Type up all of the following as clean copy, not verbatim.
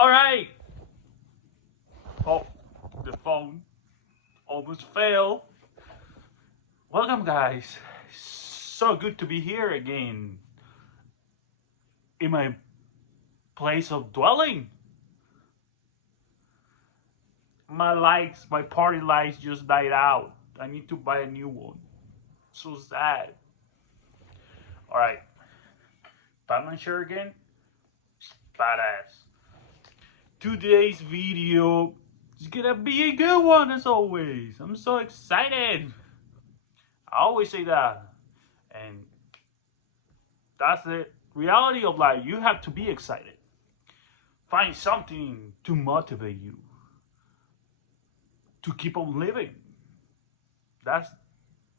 All right. Oh, the phone almost failed. Welcome, guys. So good to be here again in my place of dwelling. My party lights just died out. I need to buy a new one. So sad. All right. Batman shirt again. Badass. Today's video is gonna be a good one as always. I'm so excited. I always say that. And that's the reality of life. You have to be excited. Find something to motivate you to keep on living. That's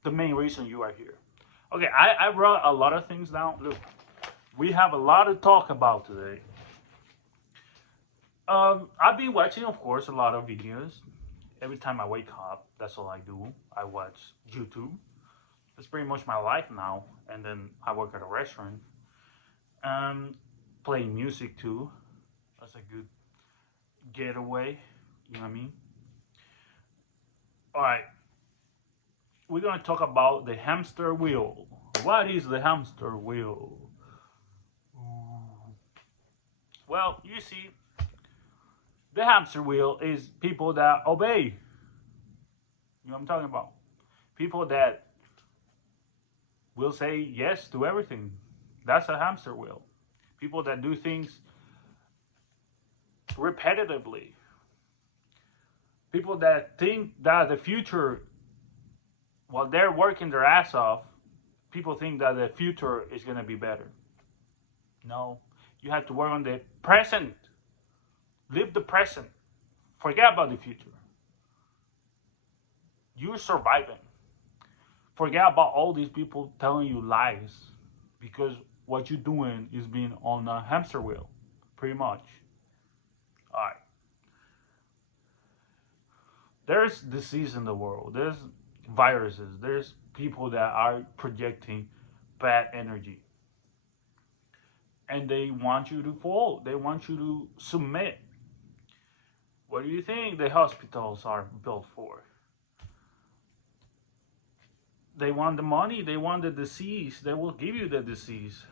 the main reason you are here. Okay, I wrote a lot of things down. Look, we have a lot to talk about today. I've been watching, of course, a lot of videos. Every time I wake up, that's all I do. I watch YouTube. That's pretty much my life now. And then I work at a restaurant. Um, Playing music too. That's a good getaway. You know what I mean? All right, we're gonna talk about the hamster wheel. What is the hamster wheel? Well, you see, the hamster wheel is people that obey. You know what I'm talking about? People that will say yes to everything. That's a hamster wheel. People that do things repetitively. People that think that the future, while they're working their ass off, people think that the future is going to be better. No, you have to work on the present. Live the present. Forget about the future. You're surviving. Forget about all these people telling you lies because what you're doing is being on a hamster wheel, pretty much. All right. There's disease in the world. There's viruses. There's people that are projecting bad energy. And they want you to fall. They want you to submit. What do you think the hospitals are built for? They want the money. They want the disease. They will give you the disease.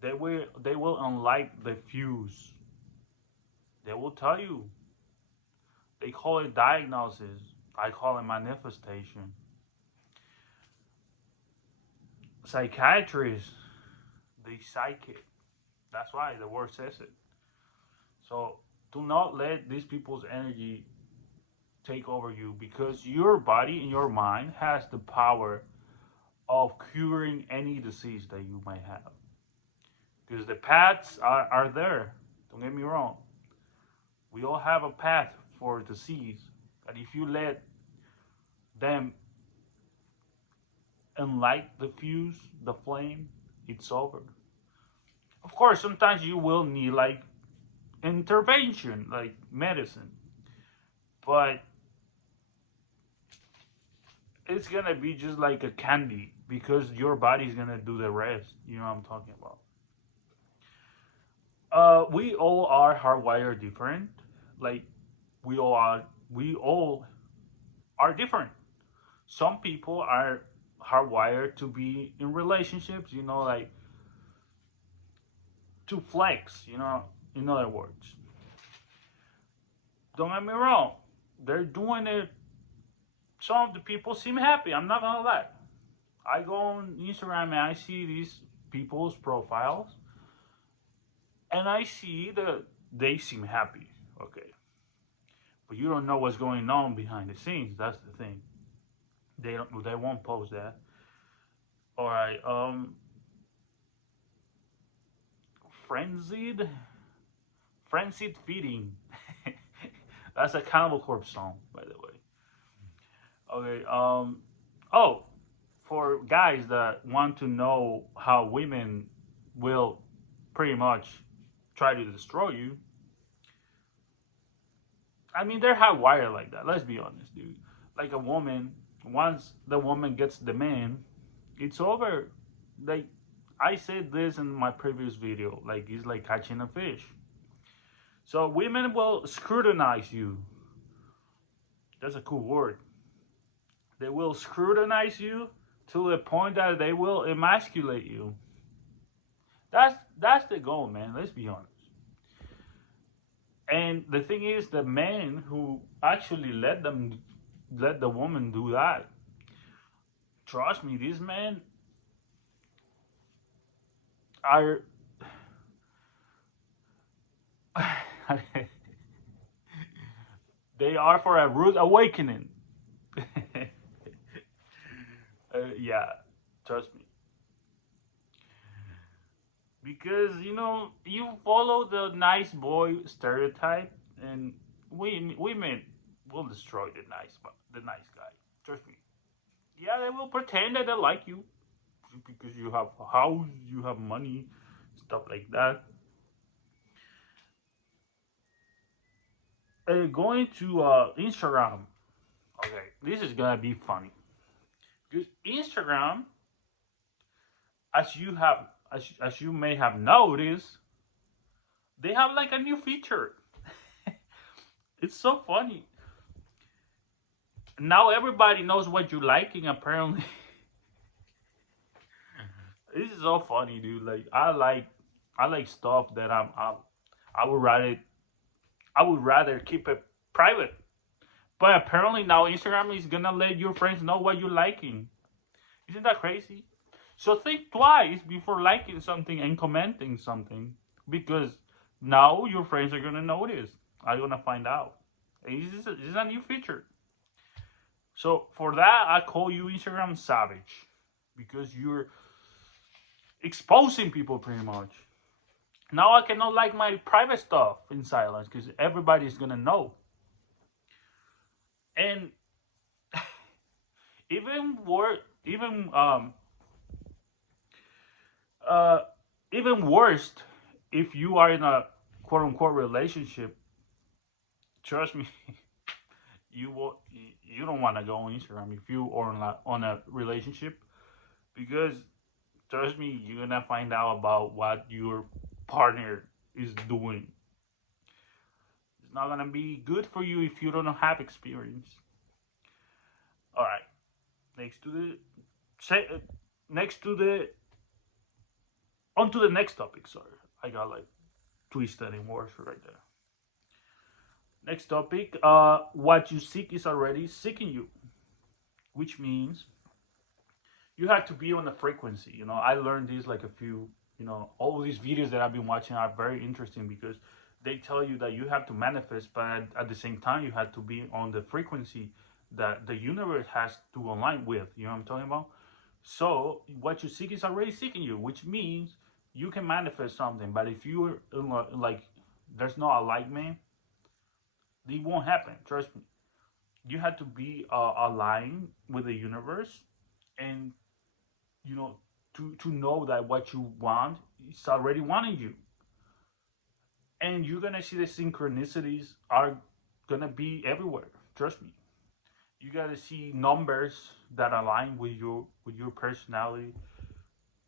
They will unlight the fuse. They will tell you. They call it diagnosis. I call it manifestation. Psychiatrists, the psychic. That's why the word says it. So do not let these people's energy take over you because your body and your mind has the power of curing any disease that you might have. Because the paths are there. Don't get me wrong. We all have a path for disease. But if you let them enlight the fuse, the flame, it's over. Of course, sometimes you will need like intervention, like medicine. But it's gonna be just like a candy because your body's gonna do the rest. You know what I'm talking about. We all are hardwired different. Like we all are different. Some people are hardwired to be in relationships, like to flex, in other words. Don't get me wrong. They're doing it. Some of the people seem happy. I'm not gonna lie. I go on Instagram and I see these people's profiles and I see that they seem happy. Okay. But you don't know what's going on behind the scenes. That's the thing. They won't post that. All right. Frenzied frenzied feeding. That's a Cannibal Corpse song, by the way. Okay. Oh, for guys that want to know how women will pretty much try to destroy you, I mean, they're hardwired like that. Let's be honest, dude. Like a woman, once the woman gets the man, it's over. Like I said this in my previous video. Like it's like catching a fish. So women will scrutinize you. That's a cool word. They will scrutinize you to the point that they will emasculate you. That's the goal, man. Let's be honest. And the thing is, the men who actually let the woman do that. Trust me, these men are they are for a rude awakening. Yeah, trust me. Because you follow the nice boy stereotype, and women will destroy the nice guy. Trust me. Yeah, they will pretend that they like you because you have a house, you have money, stuff like that. Going to Instagram. Okay, this is gonna be funny because Instagram, as you have, as you may have noticed, they have like a new feature. It's so funny. Now everybody knows what you're liking. Apparently, this is so funny, dude. Like I like stuff that I would rather keep it private. But apparently now Instagram is gonna let your friends know what you're liking. Isn't that crazy? So think twice before liking something and commenting something, because now your friends are gonna notice. Are gonna find out. And this is a new feature. So for that, I call you Instagram savage, because you're exposing people pretty much. Now I cannot like my private stuff in silence because everybody's gonna know. And even worse, uh, even worse, if you are in a quote unquote relationship, trust me, you don't want to go on Instagram if you are on a relationship, because trust me, you're gonna find out about what your partner is doing. It's not gonna be good for you if you don't have experience. All right, next to the say, next to the on to the next topic. Sorry, I got like twisted in words right there. Next topic. What you seek is already seeking you, which means you have to be on the frequency. I learned this like a few. All these videos that I've been watching are very interesting because they tell you that you have to manifest, but at the same time you have to be on the frequency that the universe has to align with. You know what I'm talking about? So what you seek is already seeking you, which means you can manifest something. But if you're like, there's no alignment, it won't happen. Trust me. You have to be aligned with the universe, and you know to know that what you want is already wanting you, and you're gonna see the synchronicities are gonna be everywhere. Trust me. You gotta see numbers that align with your personality.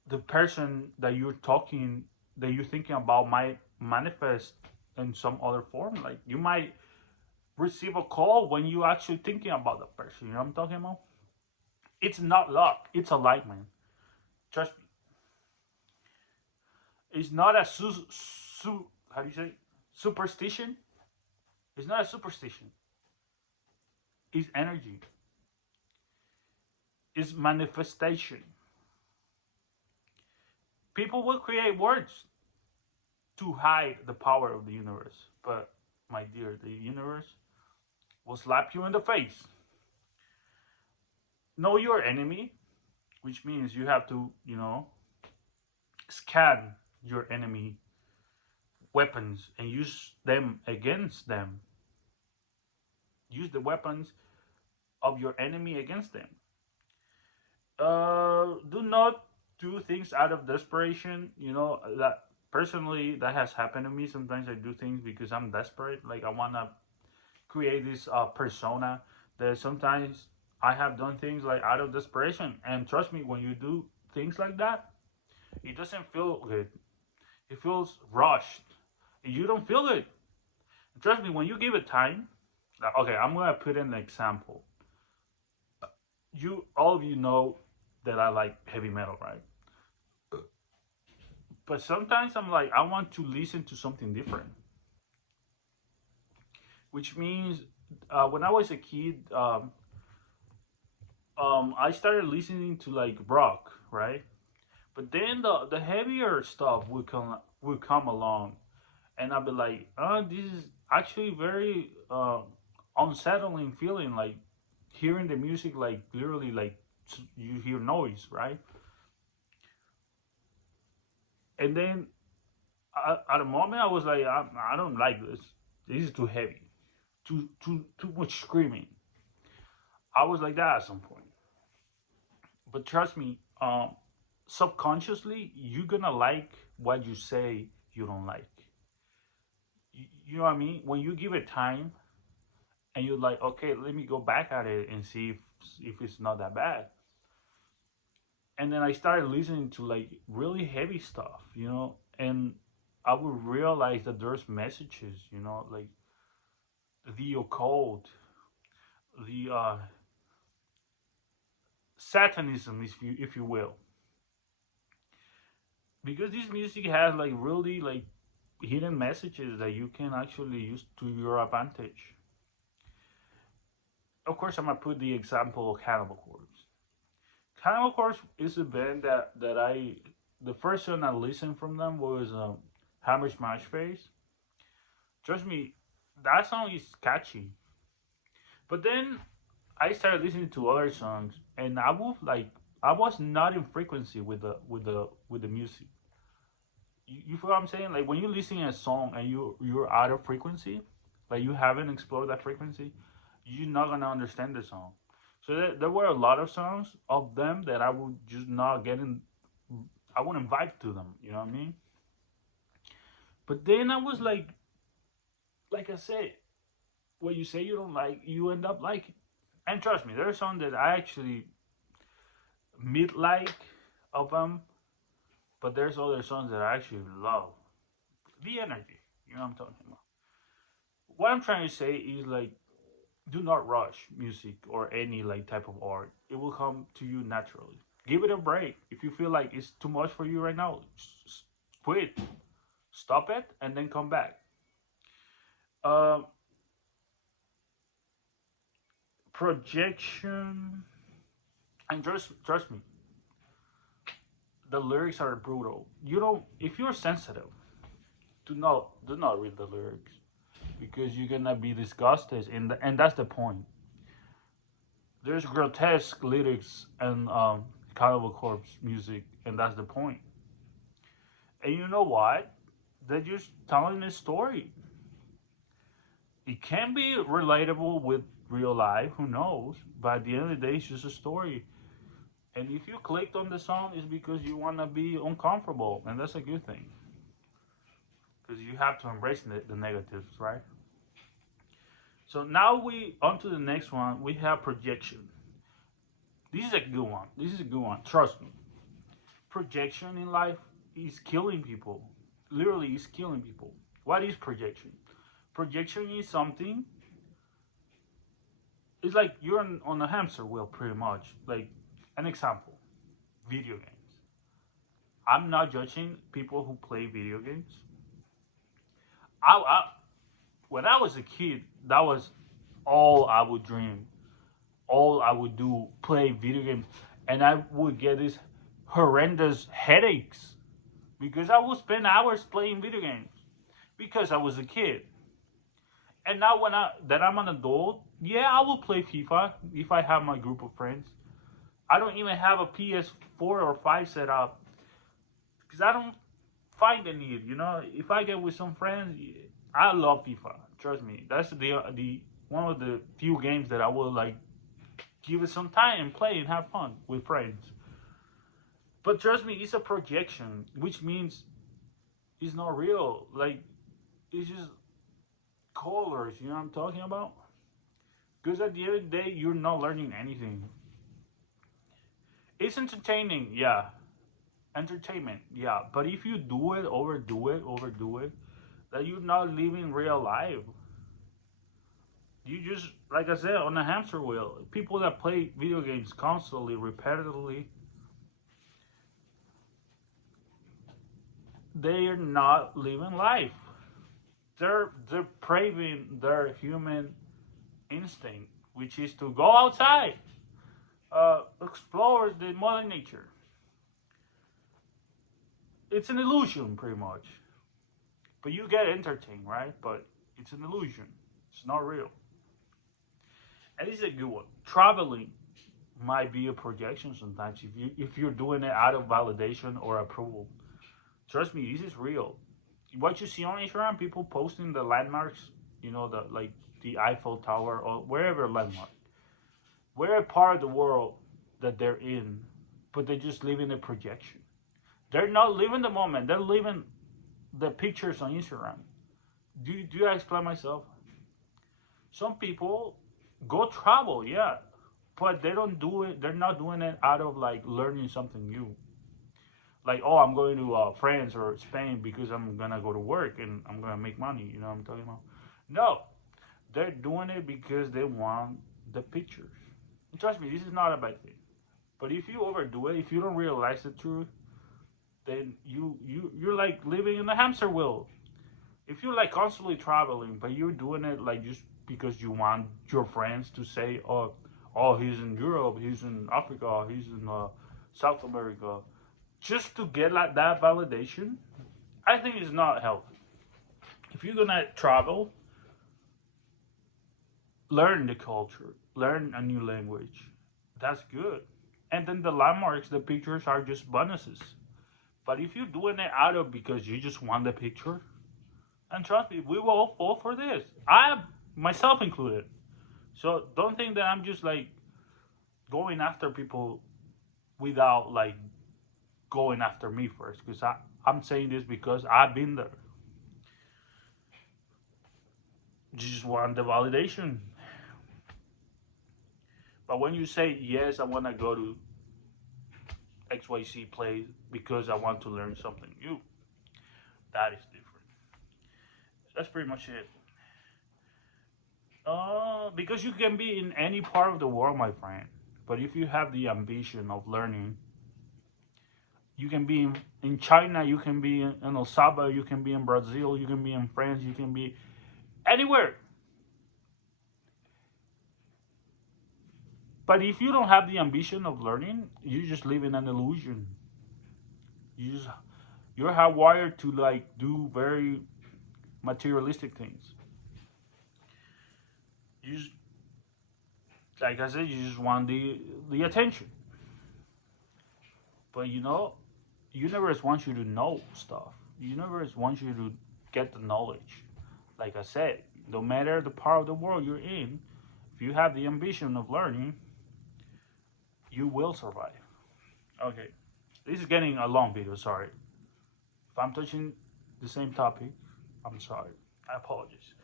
The person that you're talking, that you're thinking about, might manifest in some other form. Like you might receive a call when you actually thinking about the person. You know what I'm talking about? It's not luck. It's alignment. Trust me. It's not a how do you say, superstition. It's not a superstition. It's energy. It's manifestation. People will create words to hide the power of the universe, but my dear, the universe will slap you in the face. Know your enemy, which means you have to, scan your enemy weapons and use them against them. Use the weapons of your enemy against them. Do not do things out of desperation. That personally that has happened to me. Sometimes I do things because I'm desperate. Like I wanna create this persona. That sometimes I have done things like out of desperation. And trust me, when you do things like that, it doesn't feel good. It feels rushed. You don't feel it. Trust me, when you give it time, okay, I'm gonna put in an example. You, all of you know that I like heavy metal, right? But sometimes I'm like, I want to listen to something different, which means when I was a kid, I started listening to like rock, right? But then the heavier stuff will come along, and I'll be like, oh, this is actually very unsettling feeling, like hearing the music, like literally, like you hear noise, right? And then at a moment, I was like, I don't like this. This is too heavy, too much screaming. I was like that at some point. But trust me, subconsciously, you're gonna like what you say you don't like. You know what I mean? When you give it time and you're like, okay, let me go back at it and see if it's not that bad. And then I started listening to like really heavy stuff, and I would realize that there's messages, like the occult, the satanism, if you will, because this music has like really like hidden messages that you can actually use to your advantage. Of course, I'm gonna put the example of Cannibal Corpse. Cannibal Corpse is a band that the first song I listened from them was Hammer Smash Face. Trust me, that song is catchy. But then I started listening to other songs, and I was not in frequency with the music. You feel what I'm saying? Like when you're listening to a song and you're out of frequency, like you haven't explored that frequency, you're not gonna understand the song. So there were a lot of songs of them that I would just not get in. I wouldn't vibe to them. You know what I mean? But then I was like I said, what you say you don't like, you end up liking. And trust me, there are songs that I actually mid like of them, but there's other songs that I actually love. The energy, you know what I'm talking about. What I'm trying to say is like, do not rush music or any like type of art. It will come to you naturally. Give it a break. If you feel like it's too much for you right now, quit, stop it, and then come back. Uh, Projection, and trust me, the lyrics are brutal. You don't, if you're sensitive, do not read the lyrics because you're gonna be disgusted, and that's the point. There's grotesque lyrics and Cannibal Corpse music, and that's the point. And you know what? They're just telling a story. It can be relatable with real life, who knows? But at the end of the day, it's just a story. And if you clicked on the song, it's because you want to be uncomfortable, and that's a good thing. Because you have to embrace the negatives, right? So now we on to the next one. We have projection. This is a good one. This is a good one. Trust me. Projection in life is killing people. Literally, is killing people. What is projection? Projection is something. It's like you're on a hamster wheel, pretty much. Like an example, video games. I'm not judging people who play video games. I when I was a kid, that was all I would dream, all I would do, play video games, and I would get these horrendous headaches because I would spend hours playing video games because I was a kid. And now I'm an adult, yeah, I will play FIFA if I have my group of friends. I don't even have a PS4 or 5 set up because I don't find the need. If I get with some friends, I love FIFA. Trust me, that's the one of the few games that I will like give it some time and play and have fun with friends. But trust me, it's a projection, which means it's not real. Like it's just colors. You know what I'm talking about? Because at the end of the day, you're not learning anything. It's entertaining, yeah. Entertainment, yeah. But if you do it, overdo it, that you're not living real life. You just, like I said, on a hamster wheel. People that play video games constantly, repetitively, they are not living life. They're craving their human instinct, which is to go outside, explore the mother nature. It's an illusion, pretty much. But you get entertained, right? But it's an illusion. It's not real. And this is a good one. Traveling might be a projection sometimes if you're doing it out of validation or approval. Trust me, this is real. What you see on Instagram, people posting the landmarks, the like the Eiffel Tower or wherever landmark, where part of the world that they're in, but they just live in a projection. They're not living the moment. They're living the pictures on Instagram. Do I explain myself? Some people go travel, yeah, but they don't do it. They're not doing it out of like learning something new. Like, oh, I'm going to France or Spain because I'm gonna go to work and I'm gonna make money. You know what I'm talking about? No, they're doing it because they want the pictures. And trust me, this is not a bad thing. But if you overdo it, if you don't realize the truth, then you're like living in a hamster wheel. If you're like constantly traveling, but you're doing it like just because you want your friends to say, oh, he's in Europe, he's in Africa, he's in South America, just to get like that validation, I think it's not healthy. If you're gonna travel, learn the culture, learn a new language. That's good. And then the landmarks, the pictures are just bonuses. But if you're doing it out of because you just want the picture, and trust me, we will all fall for this. I myself included. So don't think that I'm just like going after people without like going after me first. Because I'm saying this because I've been there. You just want the validation. But when you say yes, I want to go to XYZ place because I want to learn something new, that is different. That's pretty much it. Because you can be in any part of the world, my friend. But if you have the ambition of learning, you can be in China, you can be in El Salvador, you can be in Brazil, you can be in France, you can be anywhere. But if you don't have the ambition of learning, you just live in an illusion. You just you're hardwired to like do very materialistic things. You just, like I said, you just want the attention. But universe wants you to know stuff. Universe wants you to get the knowledge. Like I said, no matter the part of the world you're in, if you have the ambition of learning, you will survive. Okay, this is getting a long video. Sorry if I'm touching the same topic. I'm sorry. I apologize.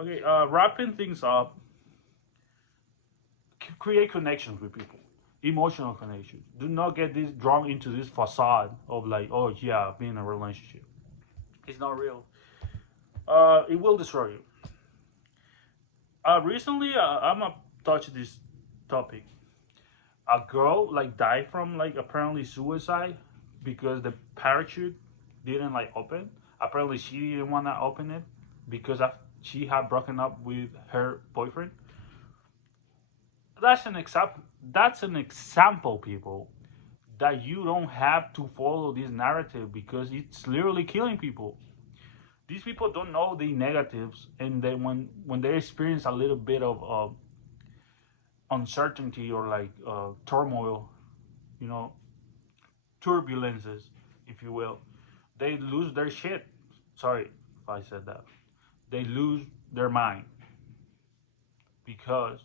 Okay, wrapping things up. Create connections with people, emotional connections. Do not get this drawn into this facade of like, oh yeah, being in a relationship. It's not real. It will destroy you. Recently, I'm gonna touch this topic. A girl like died from like apparently suicide because the parachute didn't like open. Apparently, she didn't want to open it because she had broken up with her boyfriend. That's an example. That's an example, people, that you don't have to follow this narrative because it's literally killing people. These people don't know the negatives, and then when they experience a little bit of uncertainty or like turmoil, you know, turbulences, if you will, they lose their shit. Sorry if I said that. They lose their mind because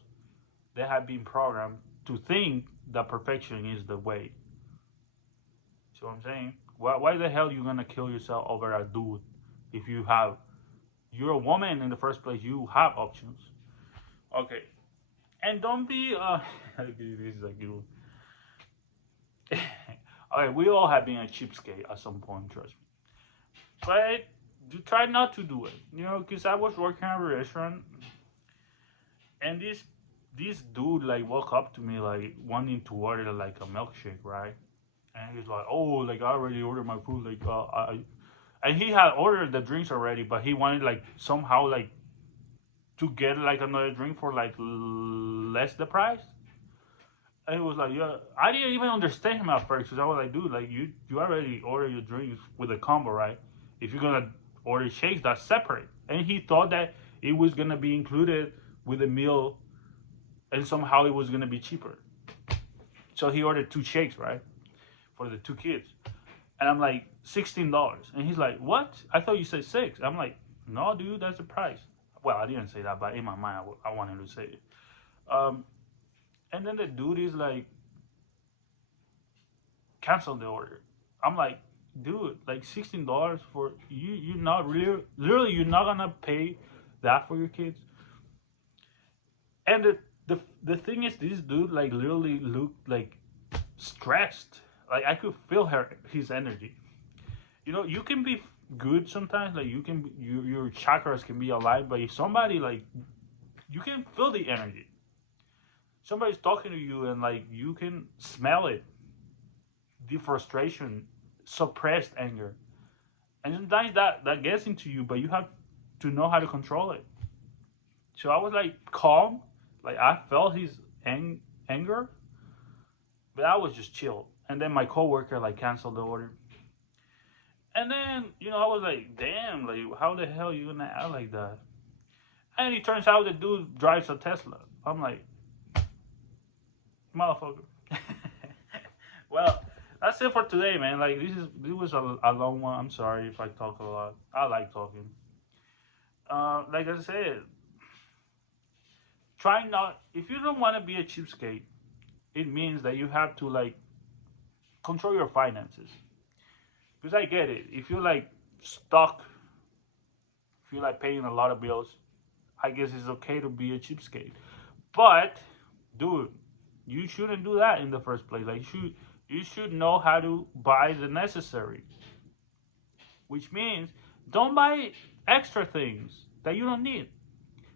they have been programmed to think that perfection is the way. See what I'm saying? Why the hell you gonna kill yourself over a dude if you're a woman in the first place? You have options. Okay, and don't be this is a good one. Okay, we all have been a cheapskate at some point, trust me. But try not to do it. Because I was working at a restaurant And this dude like walk up to me like wanting to order like a milkshake, right? And he's like, "Oh, like I already ordered my food, like and he had ordered the drinks already, but he wanted like somehow like to get like another drink for like less the price." And he was like, "Yeah," I didn't even understand him at first because I was like, "Dude, like you already ordered your drinks with a combo, right? If you're gonna order shakes, that's separate." And he thought that it was gonna be included with the meal, and somehow it was gonna be cheaper. So he ordered two shakes, right, for the two kids. And I'm like, $16. And he's like, "What? I thought you said six." I'm like, "No, dude, that's the price." Well, I didn't say that, but in my mind, I wanted to say it. Um, and then the dude is like, "Cancel the order." I'm like, "Dude, like $16 for you? You're not really, literally, you're not gonna pay that for your kids." And the thing is, this dude like literally looked like stressed. Like I could feel his energy. You can be good sometimes. Like your chakras can be alive, but if somebody like you can feel the energy. Somebody's talking to you and like you can smell it, the frustration, suppressed anger, and sometimes that gets into you, but you have to know how to control it. So I was like calm, like I felt his anger, but I was just chill. And then my coworker like canceled the order. And then, I was like, damn, like, how the hell you gonna act like that? And it turns out the dude drives a Tesla. I'm like, motherfucker. Well, that's it for today, man. Like, this was a long one. I'm sorry if I talk a lot. I like talking. Like I said, try not. If you don't want to be a cheapskate, it means that you have to like control your finances. Because I get it. If you're like stuck, if you're like paying a lot of bills, I guess it's okay to be a cheapskate. But, dude, you shouldn't do that in the first place. Like you should know how to buy the necessary, which means don't buy extra things that you don't need.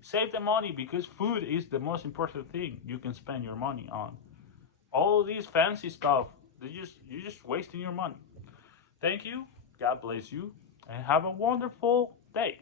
Save the money because food is the most important thing you can spend your money on. All these fancy stuff, you're just wasting your money. Thank you. God bless you, and have a wonderful day.